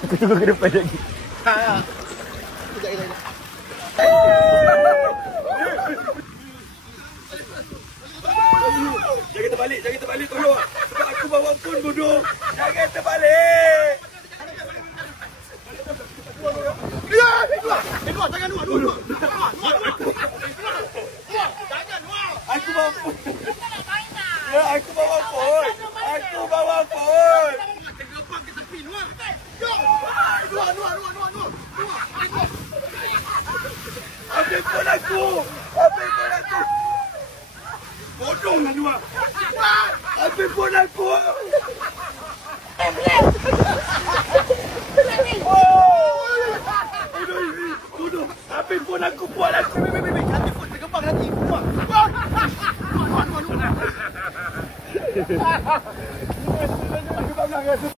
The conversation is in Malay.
Aku tunggu ke depan lagi. Kejap. Jangan terbalik tolong. Sebab aku bawa pun bodoh. Jangan terbalik. Keluar, jangan luar. Aku bawa pun. Ya, aku bawa pun. Tergapang ke tepi, luar. Luar. Ambil pun aku. Bodoh lah luar. Ambil pun aku. Bodoh. Ambil pun aku. Ambil pun tergempang nanti. Luar.